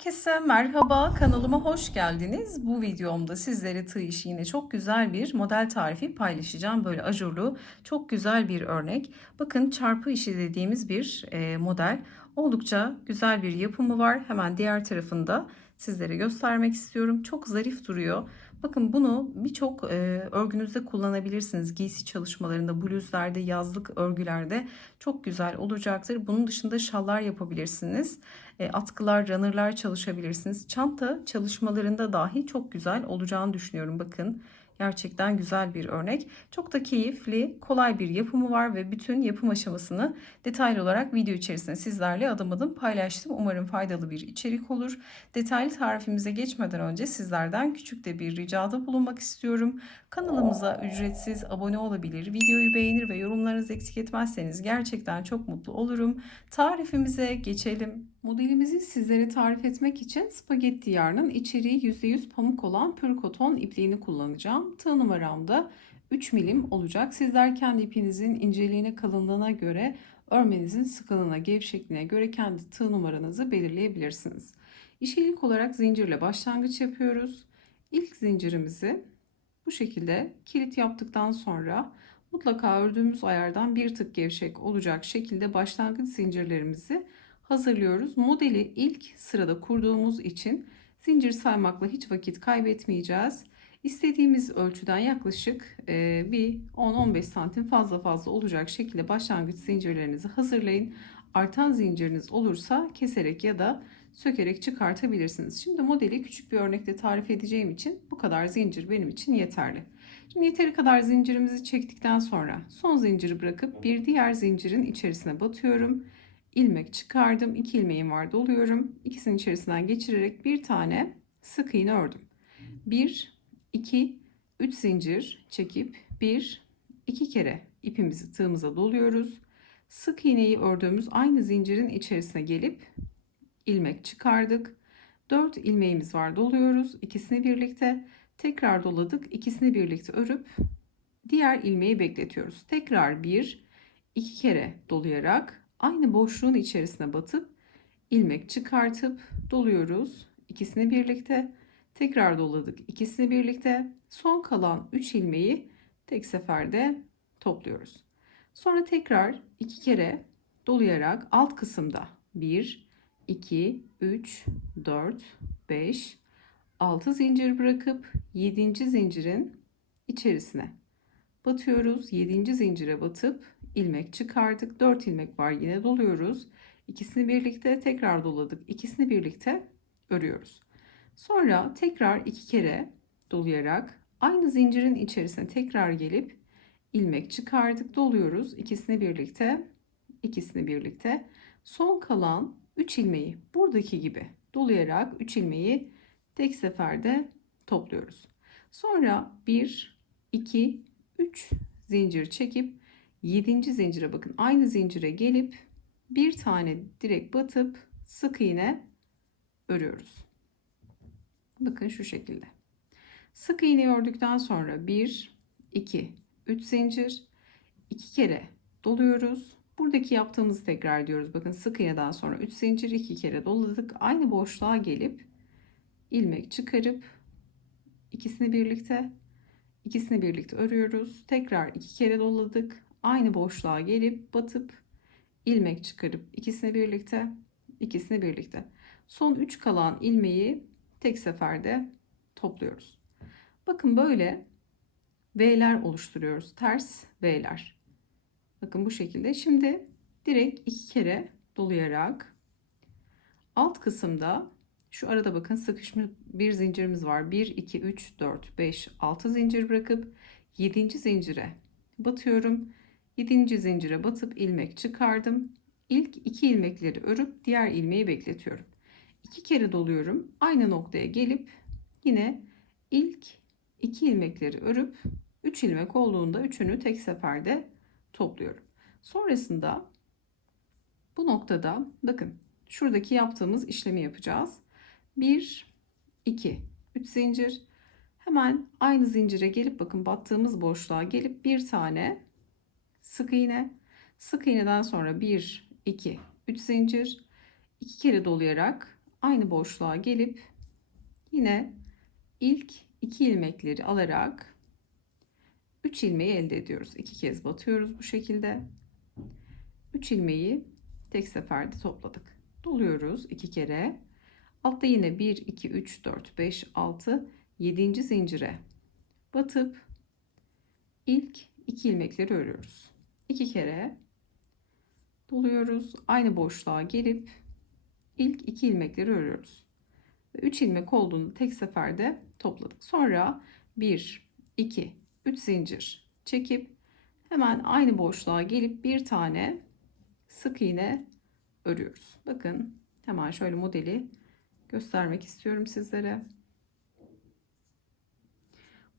Herkese merhaba, kanalıma hoş geldiniz. Bu videomda sizlere tığ işi yine çok güzel bir model tarifi paylaşacağım. Böyle ajurlu, çok güzel bir örnek. Bakın çarpı işi dediğimiz bir e, model. Oldukça güzel bir yapımı var. Hemen diğer tarafında sizlere göstermek istiyorum. Çok zarif duruyor. Bakın bunu birçok e, örgünüzde kullanabilirsiniz. Giysi çalışmalarında, bluzlerde, yazlık örgülerde çok güzel olacaktır. Bunun dışında şallar yapabilirsiniz. E, atkılar, runner'lar çalışabilirsiniz. Çanta çalışmalarında dahi çok güzel olacağını düşünüyorum. Bakın gerçekten güzel bir örnek. Çok da keyifli, kolay bir yapımı var ve bütün yapım aşamasını detaylı olarak video içerisinde sizlerle adım adım paylaştım. Umarım faydalı bir içerik olur. Detaylı tarifimize geçmeden önce sizlerden küçük de bir ricada bulunmak istiyorum. Kanalımıza ücretsiz abone olabilir, videoyu beğenir ve yorumlarınızı eksik etmezseniz gerçekten çok mutlu olurum. Tarifimize geçelim. Modelimizi sizlere tarif etmek için spagetti yarnın içeriği %100 pamuk olan pür koton ipliğini kullanacağım. Tığ numaram da 3 milim olacak. Sizler kendi ipinizin inceliğine kalınlığına göre örmenizin sıkılığına, gevşekliğine göre kendi tığ numaranızı belirleyebilirsiniz. İşe ilk olarak zincirle başlangıç yapıyoruz. İlk zincirimizi bu şekilde kilit yaptıktan sonra mutlaka ördüğümüz ayardan bir tık gevşek olacak şekilde başlangıç zincirlerimizi hazırlıyoruz. Modeli ilk sırada kurduğumuz için zincir saymakla hiç vakit kaybetmeyeceğiz. İstediğimiz ölçüden yaklaşık e, bir 10-15 santim fazla fazla olacak şekilde başlangıç zincirlerinizi hazırlayın. Artan zinciriniz olursa keserek ya da sökerek çıkartabilirsiniz. Şimdi modeli küçük bir örnekte tarif edeceğim için bu kadar zincir benim için yeterli. Şimdi yeteri kadar zincirimizi çektikten sonra son zinciri bırakıp bir diğer zincirin içerisine batıyorum. İlmek çıkardım. 2 ilmeğim var doluyorum. İkisinin içerisinden geçirerek bir tane sık iğne ördüm. 1 2 3 zincir çekip 1 2 kere ipimizi tığımıza doluyoruz. Sık iğneyi ördüğümüz aynı zincirin içerisine gelip ilmek çıkardık. 4 ilmeğimiz var doluyoruz. İkisini birlikte tekrar doladık. İkisini birlikte örüp diğer ilmeği bekletiyoruz. Tekrar 1 2 kere dolayarak aynı boşluğun içerisine batıp ilmek çıkartıp doluyoruz. İkisini birlikte tekrar doladık. İkisini birlikte son kalan 3 ilmeği tek seferde topluyoruz. Sonra tekrar iki kere dolayarak alt kısımda 1 2 3 4 5 6 zincir bırakıp 7. zincirin içerisine batıyoruz. 7. zincire batıp ilmek çıkardık. 4 ilmek var yine doluyoruz. İkisini birlikte tekrar doladık. İkisini birlikte örüyoruz. Sonra tekrar iki kere dolayarak aynı zincirin içerisine tekrar gelip ilmek çıkardık. Doluyoruz. İkisini birlikte, ikisini birlikte. Son kalan 3 ilmeği buradaki gibi dolayarak 3 ilmeği tek seferde topluyoruz. Sonra 1 2 3 zincir çekip 7. zincire bakın. Aynı zincire gelip bir tane direkt batıp sık iğne örüyoruz. Bakın şu şekilde. Sık iğne ördükten sonra 1 2 3 zincir 2 kere doluyoruz. Buradaki yaptığımızı tekrar diyoruz. Bakın sık iğneden sonra 3 zincir 2 kere doladık. Aynı boşluğa gelip ilmek çıkarıp ikisini birlikte ikisini birlikte örüyoruz. Tekrar 2 kere doladık. Aynı boşluğa gelip batıp ilmek çıkarıp ikisini birlikte ikisini birlikte. Son 3 kalan ilmeği tek seferde topluyoruz. Bakın böyle V'ler oluşturuyoruz. Ters V'ler. Bakın bu şekilde. Şimdi direkt iki kere dolayarak alt kısımda şu arada bakın sıkışmış bir zincirimiz var. 1, 2, 3, 4, 5, 6 zincir bırakıp 7. zincire batıyorum. 7. zincire batıp ilmek çıkardım. İlk iki ilmekleri örüp diğer ilmeği bekletiyorum. İki kere doluyorum. Aynı noktaya gelip yine ilk iki ilmekleri örüp 3 ilmek olduğunda üçünü tek seferde topluyorum. Sonrasında bu noktada bakın şuradaki yaptığımız işlemi yapacağız. 1 2 3 zincir hemen aynı zincire gelip bakın battığımız boşluğa gelip bir tane sık iğne sık iğneden sonra 1 2 3 zincir iki kere dolayarak aynı boşluğa gelip yine ilk iki ilmekleri alarak 3 ilmeği elde ediyoruz. İki kez batıyoruz bu şekilde. 3 ilmeği tek seferde topladık. Doluyoruz iki kere. Altta yine 1, 2, 3, 4, 5, 6, 7. zincire batıp ilk iki ilmekleri örüyoruz. İki kere doluyoruz. Aynı boşluğa gelip ilk iki ilmekleri örüyoruz. Ve 3 ilmek olduğunu tek seferde topladık. Sonra 1, 2, 3 zincir çekip hemen aynı boşluğa gelip bir tane sık iğne örüyoruz. Bakın hemen şöyle modeli göstermek istiyorum sizlere.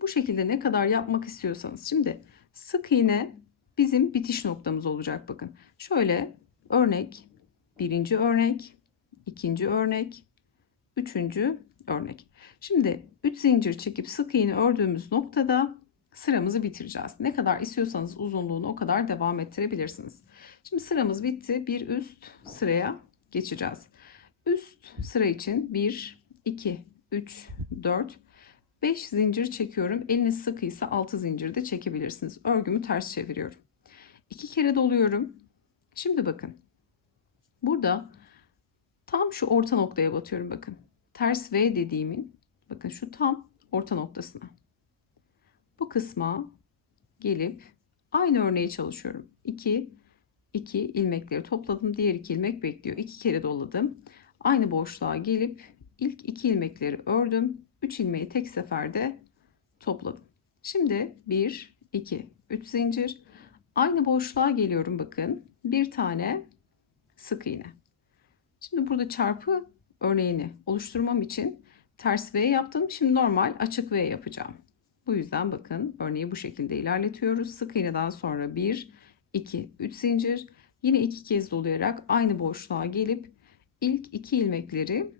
Bu şekilde ne kadar yapmak istiyorsanız. Şimdi sık iğne bizim bitiş noktamız olacak bakın. Şöyle örnek, birinci örnek, ikinci örnek, üçüncü örnek. Şimdi 3 zincir çekip sık iğne ördüğümüz noktada sıramızı bitireceğiz. Ne kadar istiyorsanız uzunluğunu o kadar devam ettirebilirsiniz. Şimdi sıramız bitti. Bir üst sıraya geçeceğiz. Üst sıra için 1, 2, 3, 4, 5 zincir çekiyorum. Eliniz sıkıysa 6 zincir de çekebilirsiniz. Örgümü ters çeviriyorum. 2 kere doluyorum. Şimdi bakın. Burada tam şu orta noktaya batıyorum bakın. Ters V dediğimin bakın şu tam orta noktasına. Bu kısma gelip aynı örneği çalışıyorum. 2 2 ilmekleri topladım. Diğer 2 ilmek bekliyor. 2 kere doladım. Aynı boşluğa gelip ilk 2 ilmekleri ördüm. 3 ilmeği tek seferde topladım. Şimdi 1 2 3 zincir. Aynı boşluğa geliyorum bakın. Bir tane sık iğne. Şimdi burada çarpı örneğini oluşturmam için ters V yaptım. Şimdi normal açık V yapacağım. Bu yüzden bakın örneği bu şekilde ilerletiyoruz. Sık iğneden sonra 1, 2, 3 zincir. Yine iki kez dolayarak aynı boşluğa gelip ilk iki ilmekleri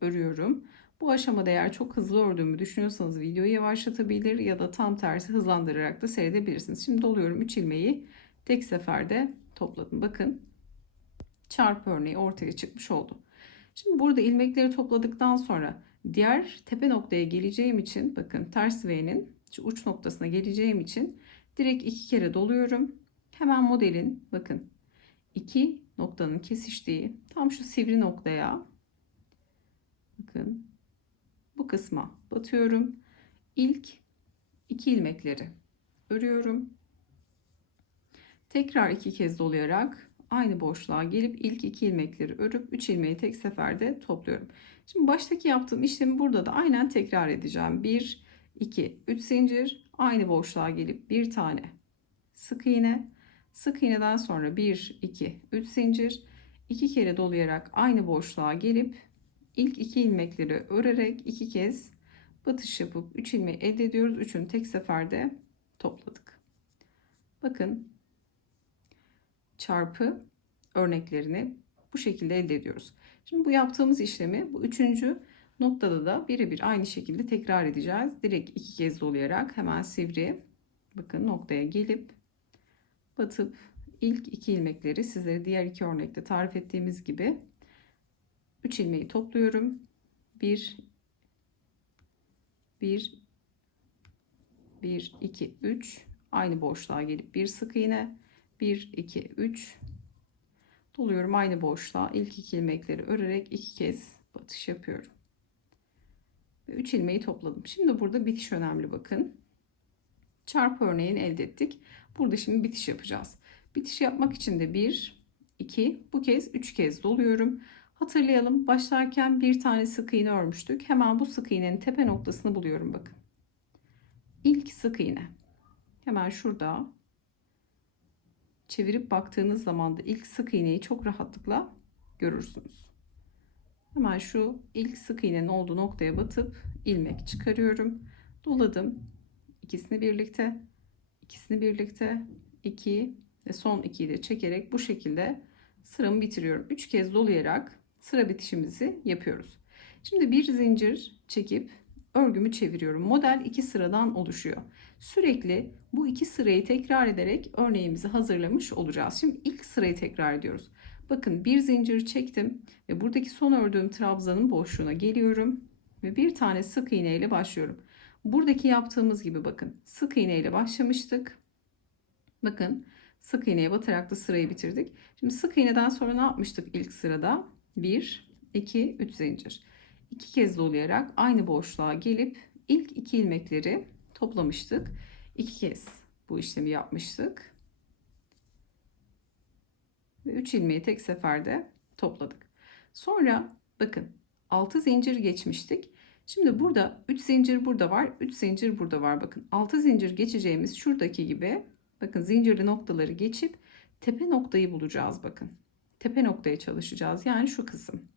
örüyorum. Bu aşamada eğer çok hızlı ördüğümü düşünüyorsanız videoyu yavaşlatabilir ya da tam tersi hızlandırarak da seyredebilirsiniz. Şimdi doluyorum 3 ilmeği tek seferde topladım. Bakın çarpı örneği ortaya çıkmış oldu. Şimdi burada ilmekleri topladıktan sonra diğer tepe noktaya geleceğim için bakın ters V'nin şu uç noktasına geleceğim için direkt iki kere doluyorum. Hemen modelin bakın iki noktanın kesiştiği tam şu sivri noktaya bakın bu kısma batıyorum. İlk iki ilmekleri örüyorum. Tekrar iki kez dolayarak aynı boşluğa gelip ilk iki ilmekleri örüp 3 ilmeği tek seferde topluyorum. Şimdi baştaki yaptığım işlemi burada da aynen tekrar edeceğim. 1 2 3 zincir aynı boşluğa gelip bir tane sık iğne sık iğneden sonra 1 2 3 zincir iki kere dolayarak aynı boşluğa gelip ilk iki ilmekleri örerek iki kez batış yapıp 3 ilmeği elde ediyoruz. Üçünü tek seferde topladık. Bakın çarpı örneklerini bu şekilde elde ediyoruz. Şimdi bu yaptığımız işlemi bu üçüncü noktada da birebir aynı şekilde tekrar edeceğiz. Direkt iki kez dolayarak hemen sivri bakın noktaya gelip batıp ilk iki ilmekleri sizlere diğer iki örnekte tarif ettiğimiz gibi 3 ilmeği topluyorum. 1 1 1 2 3 aynı boşluğa gelip bir sık iğne 1 2 3 doluyorum aynı boşluğa ilk iki ilmekleri örerek iki kez batış yapıyorum. Ve 3 ilmeği topladım. Şimdi burada bitiş önemli bakın. Çarpı örneğini elde ettik. Burada şimdi bitiş yapacağız. Bitiş yapmak için de 1 2 bu kez 3 kez doluyorum. Hatırlayalım başlarken bir tane sık iğne örmüştük. Hemen bu sık iğnenin tepe noktasını buluyorum bakın. İlk sık iğne. Hemen şurada çevirip baktığınız zaman da ilk sık iğneyi çok rahatlıkla görürsünüz. Hemen şu ilk sık iğnenin olduğu noktaya batıp ilmek çıkarıyorum. Doladım. İkisini birlikte, ikisini birlikte, iki ve son ikiyi de çekerek bu şekilde sıramı bitiriyorum. Üç kez dolayarak sıra bitişimizi yapıyoruz. Şimdi bir zincir çekip örgümü çeviriyorum. Model iki sıradan oluşuyor. Sürekli bu iki sırayı tekrar ederek örneğimizi hazırlamış olacağız. Şimdi ilk sırayı tekrar ediyoruz. Bakın bir zincir çektim ve buradaki son ördüğüm trabzanın boşluğuna geliyorum ve bir tane sık iğne ile başlıyorum. Buradaki yaptığımız gibi bakın sık iğne ile başlamıştık. Bakın sık iğneye batarak da sırayı bitirdik. Şimdi sık iğneden sonra ne yapmıştık ilk sırada? 1, 2, 3 zincir. İki kez dolayarak aynı boşluğa gelip ilk iki ilmekleri toplamıştık. İki kez bu işlemi yapmıştık. Ve 3 ilmeği tek seferde topladık. Sonra bakın 6 zincir geçmiştik. Şimdi burada 3 zincir burada var, 3 zincir burada var. Bakın 6 zincir geçeceğimiz şuradaki gibi bakın zincirli noktaları geçip tepe noktayı bulacağız bakın. Tepe noktaya çalışacağız. Yani şu kısım.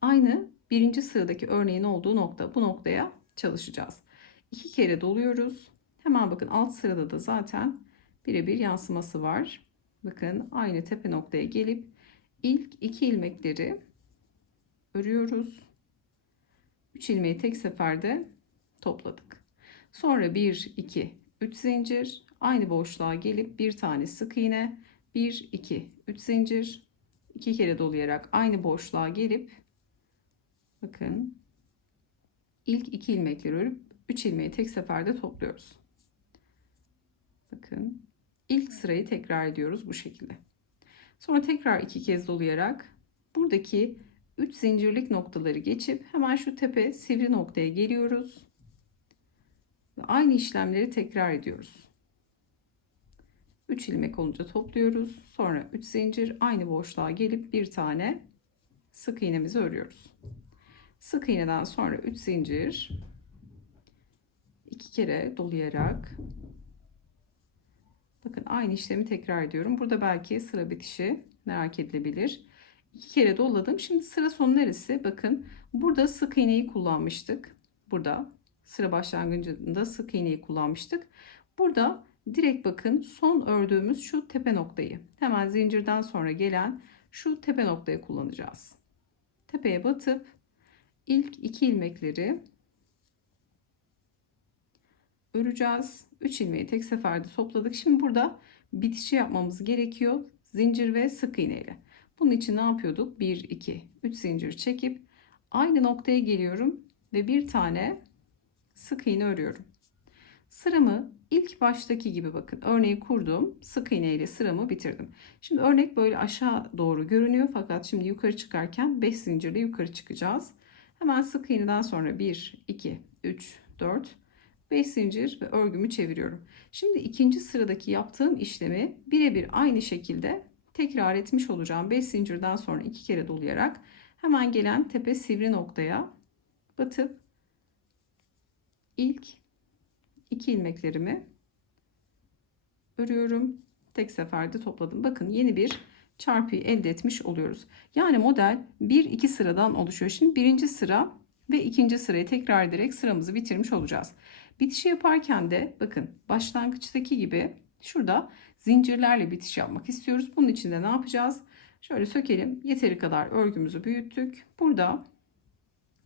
Aynı birinci sıradaki örneğin olduğu nokta. Bu noktaya çalışacağız. İki kere doluyoruz. Hemen bakın alt sırada da zaten birebir yansıması var. Bakın aynı tepe noktaya gelip ilk iki ilmekleri örüyoruz. 3 ilmeği tek seferde topladık. Sonra 1 2 3 zincir aynı boşluğa gelip bir tane sık iğne 1 2 3 zincir iki kere dolayarak aynı boşluğa gelip bakın ilk iki ilmekleri örüp 3 ilmeği tek seferde topluyoruz. Bakın ilk sırayı tekrar ediyoruz bu şekilde. Sonra tekrar iki kez dolayarak buradaki 3 zincirlik noktaları geçip hemen şu tepe sivri noktaya geliyoruz. Ve aynı işlemleri tekrar ediyoruz. 3 ilmek olunca topluyoruz. Sonra 3 zincir aynı boşluğa gelip bir tane sık iğnemizi örüyoruz. Sık iğneden sonra 3 zincir iki kere dolayarak bakın aynı işlemi tekrar ediyorum. Burada belki sıra bitişi merak edilebilir. İki kere doladım. Şimdi sıra sonu neresi? Bakın burada sık iğneyi kullanmıştık. Burada sıra başlangıcında sık iğneyi kullanmıştık. Burada direkt bakın son ördüğümüz şu tepe noktayı. Hemen zincirden sonra gelen şu tepe noktayı kullanacağız. Tepeye batıp ilk iki ilmekleri öreceğiz. 3 ilmeği tek seferde topladık. Şimdi burada bitişi yapmamız gerekiyor. Zincir ve sık iğne ile. Bunun için ne yapıyorduk? 1, 2, 3 zincir çekip aynı noktaya geliyorum ve bir tane sık iğne örüyorum. Sıramı ilk baştaki gibi bakın örneği kurdum. Sık iğne ile sıramı bitirdim. Şimdi örnek böyle aşağı doğru görünüyor fakat şimdi yukarı çıkarken 5 zincirle yukarı çıkacağız. Hemen sık iğneden sonra 1, 2, 3, 4, 5 zincir ve örgümü çeviriyorum. Şimdi ikinci sıradaki yaptığım işlemi birebir aynı şekilde tekrar etmiş olacağım. 5 zincirden sonra iki kere dolayarak hemen gelen tepe sivri noktaya batıp ilk iki ilmeklerimi örüyorum. Tek seferde topladım. Bakın yeni bir çarpıyı elde etmiş oluyoruz. Yani model 1-2 sıradan oluşuyor. Şimdi birinci sıra ve ikinci sırayı tekrar ederek sıramızı bitirmiş olacağız. Bitişi yaparken de bakın başlangıçtaki gibi şurada zincirlerle bitiş yapmak istiyoruz. Bunun için de ne yapacağız? Şöyle sökelim. Yeteri kadar örgümüzü büyüttük. Burada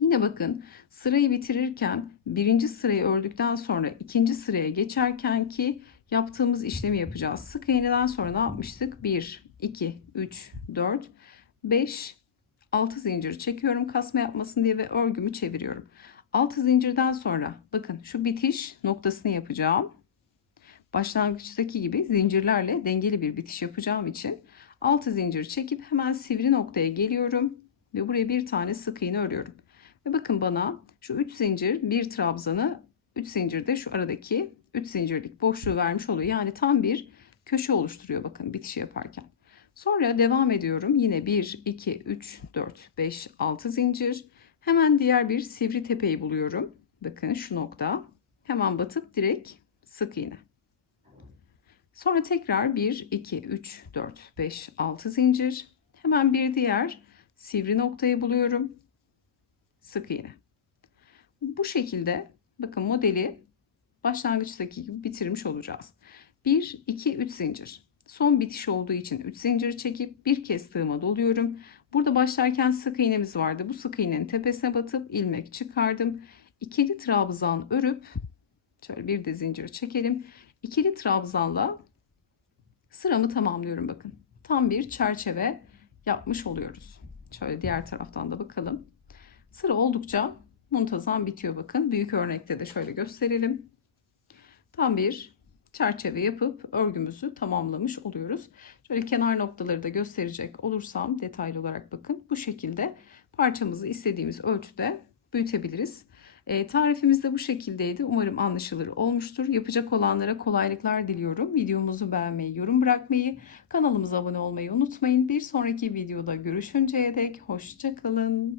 yine bakın sırayı bitirirken birinci sırayı ördükten sonra ikinci sıraya geçerken ki yaptığımız işlemi yapacağız. Sık iğneden sonra ne yapmıştık? 1, 2, 3, 4, 5, 6 zincir çekiyorum kasma yapmasın diye ve örgümü çeviriyorum. 6 zincirden sonra bakın şu bitiş noktasını yapacağım başlangıçtaki gibi zincirlerle dengeli bir bitiş yapacağım için 6 zincir çekip hemen sivri noktaya geliyorum ve buraya bir tane sık iğne örüyorum. Ve bakın bana şu 3 zincir bir trabzanı 3 zincirde şu aradaki 3 zincirlik boşluğu vermiş oluyor. Yani tam bir köşe oluşturuyor bakın bitişi yaparken. Sonra devam ediyorum. Yine 1, 2, 3, 4, 5, 6 zincir. Hemen diğer bir sivri tepeyi buluyorum. Bakın şu nokta. Hemen batıp direkt sık iğne. Sonra tekrar 1, 2, 3, 4, 5, 6 zincir. Hemen bir diğer sivri noktayı buluyorum. Sık iğne. Bu şekilde bakın modeli başlangıçtaki gibi bitirmiş olacağız. 1, 2, 3 zincir. Son bitiş olduğu için 3 zincir çekip bir kez tığıma doluyorum. Burada başlarken sık iğnemiz vardı. Bu sık iğnenin tepesine batıp ilmek çıkardım. İkili trabzan örüp şöyle bir de zincir çekelim. İkili trabzanla sıramı tamamlıyorum bakın. Tam bir çerçeve yapmış oluyoruz. Şöyle diğer taraftan da bakalım. Sıra oldukça muntazam bitiyor bakın. Büyük örnekte de şöyle gösterelim. Tam bir çerçeve yapıp örgümüzü tamamlamış oluyoruz. Şöyle kenar noktaları da gösterecek olursam detaylı olarak bakın. Bu şekilde parçamızı istediğimiz ölçüde büyütebiliriz. E, tarifimiz de bu şekildeydi. Umarım anlaşılır olmuştur. Yapacak olanlara kolaylıklar diliyorum. Videomuzu beğenmeyi, yorum bırakmayı, kanalımıza abone olmayı unutmayın. Bir sonraki videoda görüşünceye dek hoşçakalın.